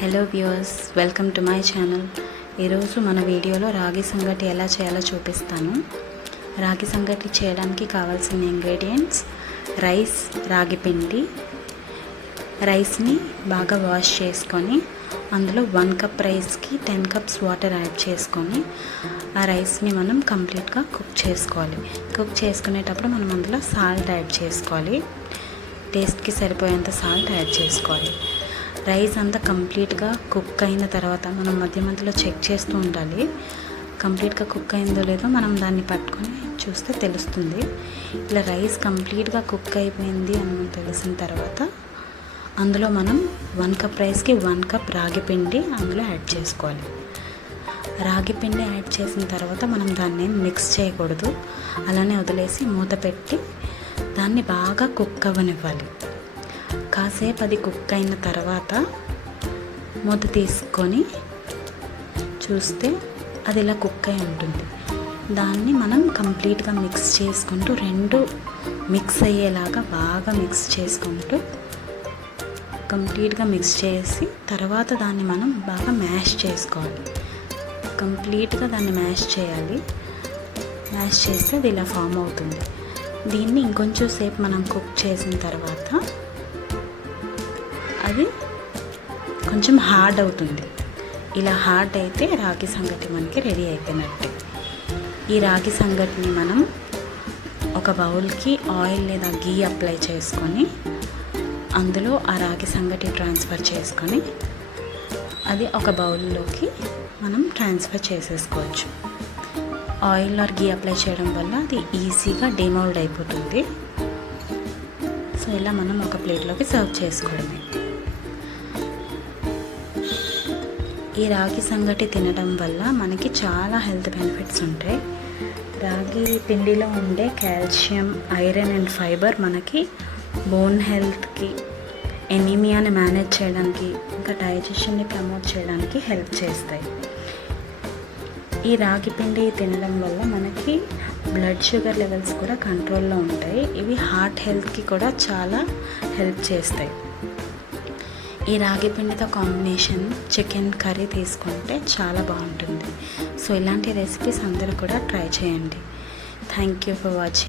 Hello viewers, welcome to my channel. ఈరోజు మన వీడియోలో రాగి సంగటి ఎలా చేయాలో చూపిస్తాను. రాగి సంగటి చేయడానికి కావాల్సిన ఇంగ్రీడియంట్స్: రైస్, రాగి పిండి. రైస్ని బాగా వాష్ చేసుకొని అందులో 1 కప్ రైస్కి 10 కప్స్ వాటర్ యాడ్ చేసుకొని ఆ రైస్ని మనం కంప్లీట్గా కుక్ చేసుకోవాలి. కుక్ చేసుకునేటప్పుడు మనం అందులో సాల్ట్ యాడ్ చేసుకోవాలి. టేస్ట్కి సరిపోయేంత సాల్ట్ యాడ్ చేసుకోవాలి. రైస్ అంతా కంప్లీట్గా కుక్ అయిన తర్వాత మనం మధ్య మధ్యలో చెక్ చేస్తూ ఉండాలి. కంప్లీట్గా కుక్ అయిందో లేదో మనం దాన్ని పట్టుకొని చూస్తే తెలుస్తుంది. ఇలా రైస్ కంప్లీట్గా కుక్ అయిపోయింది అని తెలిసిన తర్వాత అందులో మనం 1 కప్ రైస్కి 1 కప్ రాగి పిండి అందులో యాడ్ చేసుకోవాలి. రాగి పిండి యాడ్ చేసిన తర్వాత మనం దాన్ని మిక్స్ చేయకూడదు, అలానే వదిలేసి మూత పెట్టి దాన్ని బాగా కుక్ అవ్వనివ్వాలి. కాసేపు అది కుక్ అయిన తర్వాత మూత తీసుకొని చూస్తే అది ఇలా కుక్ అయి ఉంటుంది. దాన్ని మనం కంప్లీట్గా మిక్స్ చేసుకుంటూ రెండు మిక్స్ అయ్యేలాగా బాగా మిక్స్ చేసుకుంటూ కంప్లీట్గా మిక్స్ చేసి తర్వాత దాన్ని మనం బాగా మ్యాష్ చేసుకోవాలి. కంప్లీట్గా దాన్ని మ్యాష్ చేయాలి. మ్యాష్ చేస్తే అది ఇలా ఫామ్ అవుతుంది. దీన్ని ఇంకొంచెం సేపు మనం కుక్ చేసిన తర్వాత అది కొంచెం హార్డ్ అవుతుంది. ఇలా హార్డ్ అయితే రాగి సంగటి మనకి రెడీ అయిపోయినట్టే. ఈ రాగి సంగటిని మనం ఒక బౌల్కి ఆయిల్ లేదా గీ అప్లై చేసుకొని అందులో ఆ రాగి సంగటి ట్రాన్స్ఫర్ చేసుకొని అది ఒక బౌల్లోకి మనం ట్రాన్స్ఫర్ చేసేసుకోవచ్చు. ఆయిల్ ఆర్ గీ అప్లై చేయడం వల్ల అది ఈజీగా డిమోల్డ్ అయిపోతుంది. సో ఇలా మనం ఒక ప్లేట్లోకి సర్వ్ చేసుకోవడమే. ఈ రాగి సంగటి తినడం వల్ల మనకి చాలా హెల్త్ బెనిఫిట్స్ ఉంటాయి. రాగి పిండిలో ఉండే కాల్షియం, ఐరన్ అండ్ ఫైబర్ మనకి బోన్ హెల్త్కి, ఎనీమియాని మేనేజ్ చేయడానికి, ఇంకా డైజెషన్ని ప్రమోట్ చేయడానికి హెల్ప్ చేస్తాయి. ఈ రాగి పిండి తినడం వల్ల మనకి బ్లడ్ షుగర్ లెవెల్స్ కూడా కంట్రోల్లో ఉంటాయి. ఇవి హార్ట్ హెల్త్కి కూడా చాలా హెల్ప్ చేస్తాయి. ఈ రాగి పిండితో కాంబినేషన్ చికెన్ కర్రీ తీసుకుంటే చాలా బాగుంటుంది. సో ఇలాంటి రెసిపీస్ అందరూ కూడా ట్రై చేయండి. Thank you for watching.